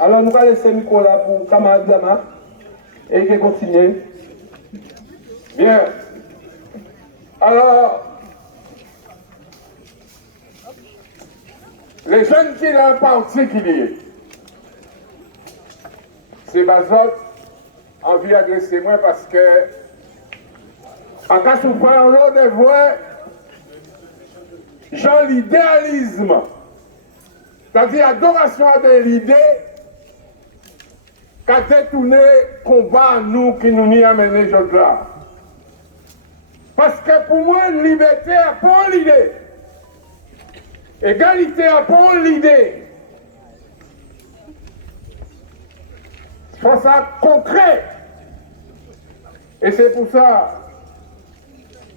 Alors nous allons laisser le micro là pour camarade Dama et qui continue. Bien. Alors, les jeunes qui ont un particulier, c'est Bazot envie d'agresser moi parce que en cas de souffrance, on de voir genre l'idéalisme, c'est-à-dire adoration de l'idée qui a détourné combat à nous qui nous y a amené aujourd'hui là. Parce que pour moi, liberté a pas l'idée. Égalité a pas l'idée. Il faut ça concret. Et c'est pour ça,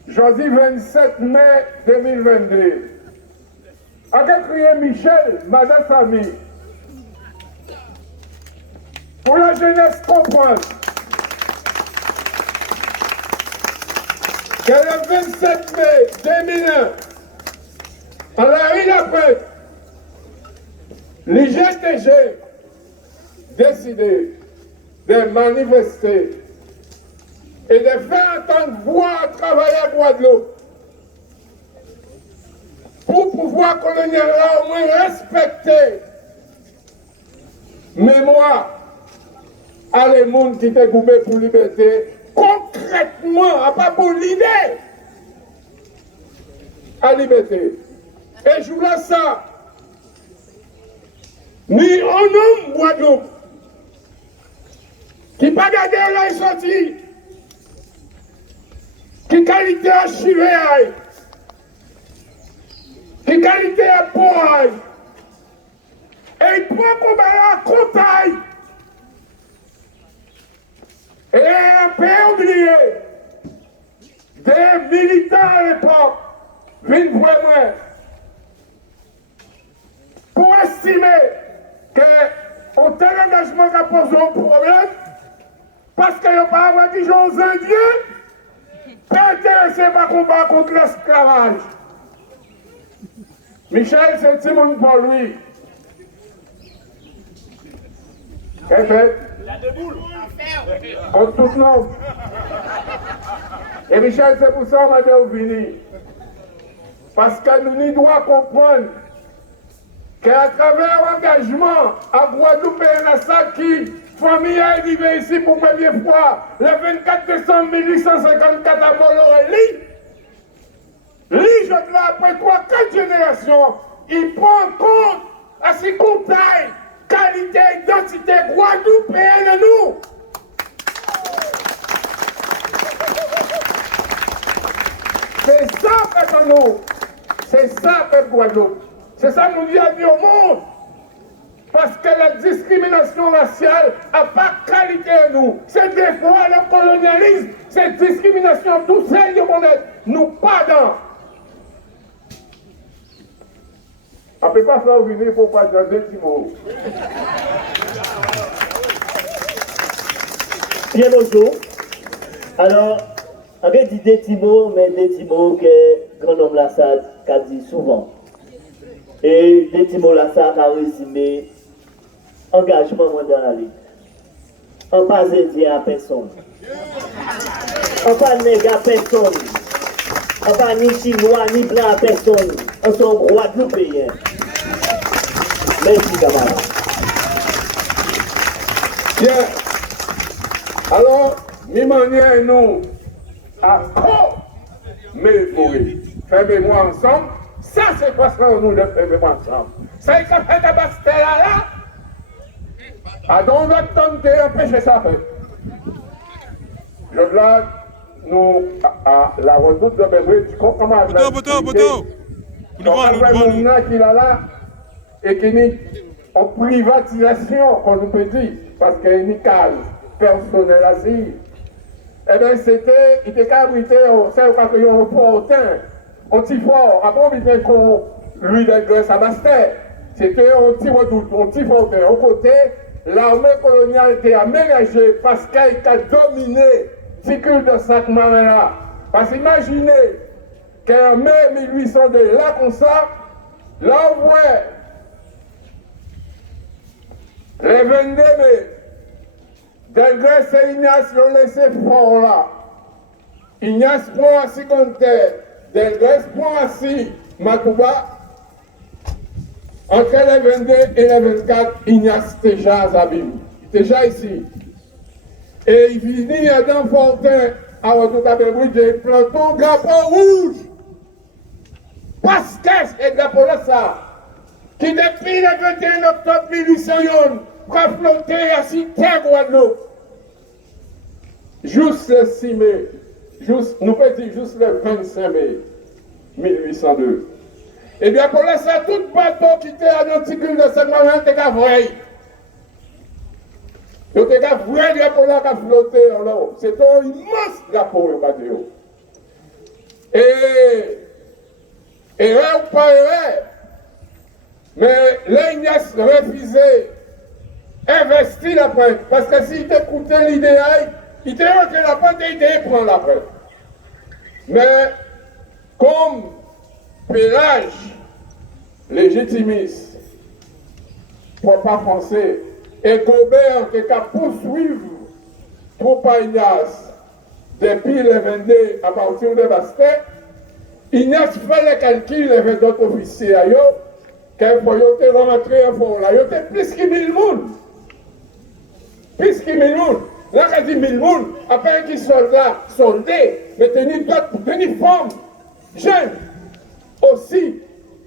jeudi 27 mai 2022, a crié Michel Madassami pour la jeunesse comprendre que le 27 mai 2001, à la rue La Pète, les GTG décidé de manifester et de faire entendre voix travailler à Guadeloupe pour pouvoir colonial au moins respecter mémoire à les mondes qui étaient coupés pour liberté concrètement, à pas pour l'idée à liberté. Et je voulais ça, ni un homme Guadeloupe qui pas gardé l'œil sorti, qui qualité à chiver, qui qualité à poids, et il prend comme à comptaille. Et un peu oublié, des militants à l'époque viennent vraiment pour estimer que tel engagement qui a posé un problème, parce qu'il n'y a pas avoir des gens indiens, pas intéressés par combat contre l'esclavage. Michel, c'est Timon pour lui. Qu'est-ce que fait? La deboule. Contre tout le monde. Et Michel, c'est pour ça qu'on m'a dit parce que nous n'y devons comprendre qu'à travers l'engagement à Guadeloupe et à Saki, famille est arrivée ici pour la première fois le 24 décembre 1854 à Molo-Eli. Lui, je l'ai après 3-4 générations, il prend en compte à ses comptailles, qualité, identité guadeloupéenne de nous. C'est ça, peuple nous. C'est ça, peuple Guadeloupe. C'est ça que nous disons dire au monde. Parce que la discrimination raciale n'a pas qualité à nous. C'est des fois le colonialisme, c'est discrimination, tout ça, nous pas dans. On ne peut pas faire venir pour pas dire des petits mots. Bien bonjour. Alors, avec dit des petits mots, mais des petits mots que grand homme Lassade a dit souvent. Et des petits mots Lassade a résumé engagement dans la lutte. On pas indien à personne. On pas nègre à personne. On pas ni chinois ni blanc à personne. On sont guadeloupéens. Merci camarade. Bien. Alors, nous manions nous à commémorer. Faire mémoire ensemble. Ça, c'est quoi ça nous de faire mémoire ensemble. Ça, il a fait de Bastille là. Ah, donc, on va tenter d'empêcher ça. Je là, nous, à la redoute de Bébré, tu comprends comment Boto. Qui est là et qui est en privatisation, qu'on nous peut dire, parce qu'il y a une case personnelle assise. Eh bien, c'était, il était cabrité, c'est parce qu'il y a un fortin, un petit fort, après on vient qu'on lui de sa Bastère. C'était un petit redoute, un petit fortin. Au côté, l'armée coloniale était aménagée parce qu'elle a dominé le cycle de sac marin là. Parce qu'imaginez qu'en mai 1802, là comme ça, là on voit Les 22 mai, Delgrès et Ignace l'ont laissé fort là. Ignace prend assis contre terre, Delgrès prend assis Matouba. Entre les 22 et les 24, Ignace déjà à Zabim, déjà ici. Et il finit dans Fortin, à Ouadou-Kabelbridge, et plante un drapeau rouge. Parce que ce drapeau là, ça, qui depuis le 21 octobre 1800, va flotter à terre Guadeloupe. Juste le 6 mai, nous pouvons dire juste le 25 mai 1802. Et bien pour ça, tout bateau qui était à l'anticule de ce moment était vrai. Il était vrai drapeau là qui a flotté en l'eau. C'était un immense drapeau, le bateau. Et là, on parlait. Mais l'Ignace refusait investir la pointe. Parce que s'il écoutait l'idéal, il était rentré la pointe et il était prendre la pointe. Mais comme Pélage légitimiste, pour pas français, et Gobert qui a poursuivre trop à Ignace depuis le 22 à partir de Bastet, Ignace fait le calcul avec d'autres officiers à eux, qu'il faut rentrer en fond là. Il y a plus que 1000 personnes. Plus que 1000 personnes. Là, quand dit 1000 personnes, après qu'ils soldats, soldés, mais tenus forme, jeunes, aussi,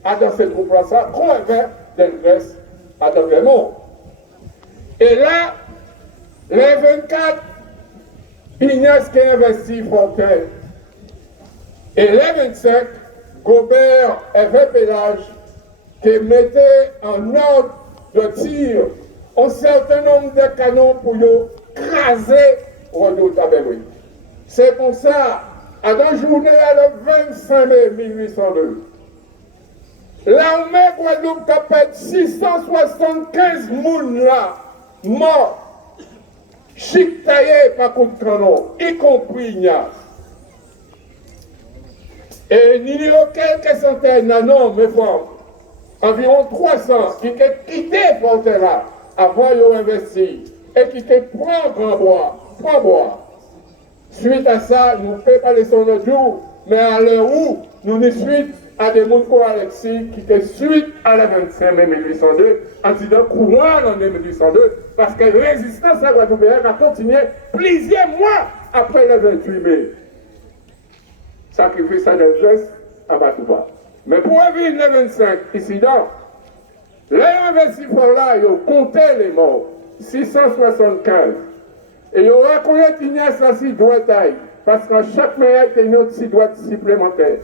à dans ce groupe-là, ça, Croix-Vert, Delgrès, à Delgrès-Mont. Et là, les 24, Ignace qui a investi Fortin. Et les 25, Gobert et Pélage qui mettaient en ordre de tir un certain nombre de canons pour craser Ouadou-Kabelbridge. C'est pour ça, à la journée le 25 mai 1802, l'armée Guadeloupe a perdu 675 mounes là, morts, chic-taillés par coup de canon, y compris Ignace. Et il y a quelques centaines, non, mais bon, environ 300 qui ont quitté Forterra avant d'avoir investi et qui ont pris Grand Bois. Suite à ça, nous ne pouvons pas laisser notre jour, mais à l'heure où nous nous suite à des mots comme Alexis qui étaient suite à la 25 mai 1802, en disant courant en 1802, parce que la résistance à Guadeloupe a continué plusieurs mois après le 28 mai. Sacrifice à Delgrès à Matouba. Mais pour éviter le 25, ici là, les investisseurs là, ils ont compté les morts, 675. Et ils ont reconnu Ignace à 6 droites, parce qu'en chaque médaille, il y a une autre 6 droites supplémentaires.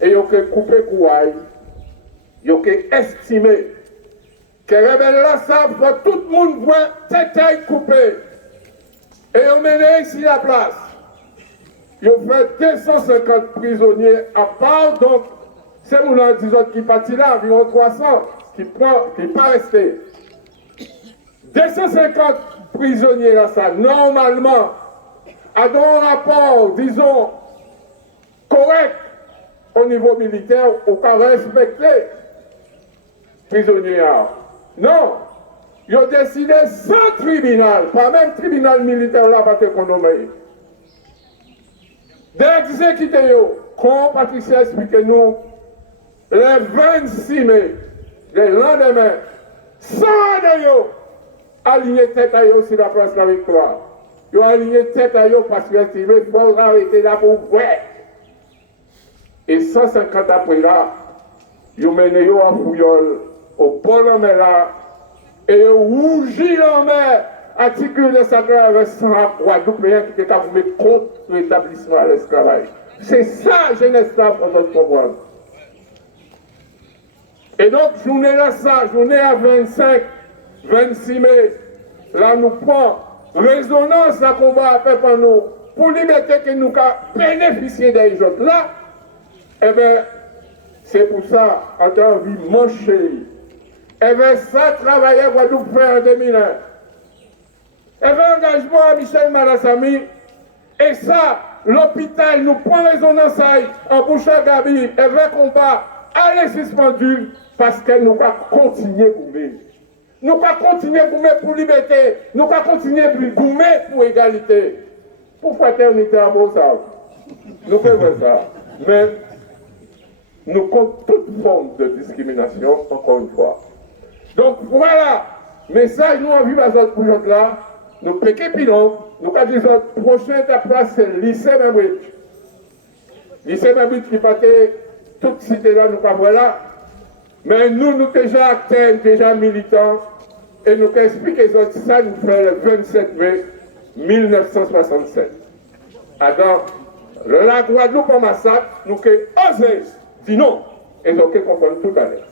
Et ils ont coupé couaille, ils ont estimé que les rebelles là savent que tout le monde voit tête coupée. Et ils ont mené ici la place. Ils ont fait 250 prisonniers à part, donc c'est mon disons qui partit là, environ 300, qui ne pas resté. 250 prisonniers là, ça, normalement, a un rapport, disons, correct au niveau militaire, au cas respecté prisonniers. Non, ils ont décidé sans tribunal, pas même tribunal militaire là, pas qu'on nomme. D'exécuter, comme Patricia explique-nous, le 26 mai, le lendemain, sans de aligner tête à eux sur la place de la victoire. Ils ont aligné tête à eux parce qu'ils faut arrêter là pour vrai. Et 150 après là, ils ont mené en fouillole au bon homme là, et ils ont rougi en mer. Articule de sa traversant à Guadeloupe qui est avoué contre l'établissement de l'esclavage. C'est ça, jeunesse là, pour notre programme. Et donc, journée là, ça, journée à 25, 26 mai, là, nous prenons résonance à combat à faire par nous, pour liberté que nous avons bénéficié des autres. Là, eh bien, c'est pour ça, en tant que vie manchée. Eh bien, ça, travailler à Guadeloupe faire en 2001. Et bien, engagement à Michel Malassami, et ça, l'hôpital nous prend résonance en bouche à Gabi, et bien combat, allez suspendu, parce qu'elle nous va continuer pour vivre. Nous ne pouvons pas continuer à goumer pour liberté. Nous ne pouvons pas continuer à goumer pour égalité. Pour fraternité à ça. Nous faisons ça. Mais nous contre toute forme de discrimination, encore une fois. Donc voilà, message nous en vivre à notre projet là. Nous péquons pilon. Nous avons dit notre prochaine étape là, c'est le lycée Membridge. Lycée Membridge qui partait toute cité là, nous pas voilà. Mais nous déjà acteurs, déjà militants, et nous expliquons ça, nous faisons le 27 mai 1967. Alors, la Guadeloupe en massacre, nous avons osé, sinon, et nous avons compris tout à l'heure.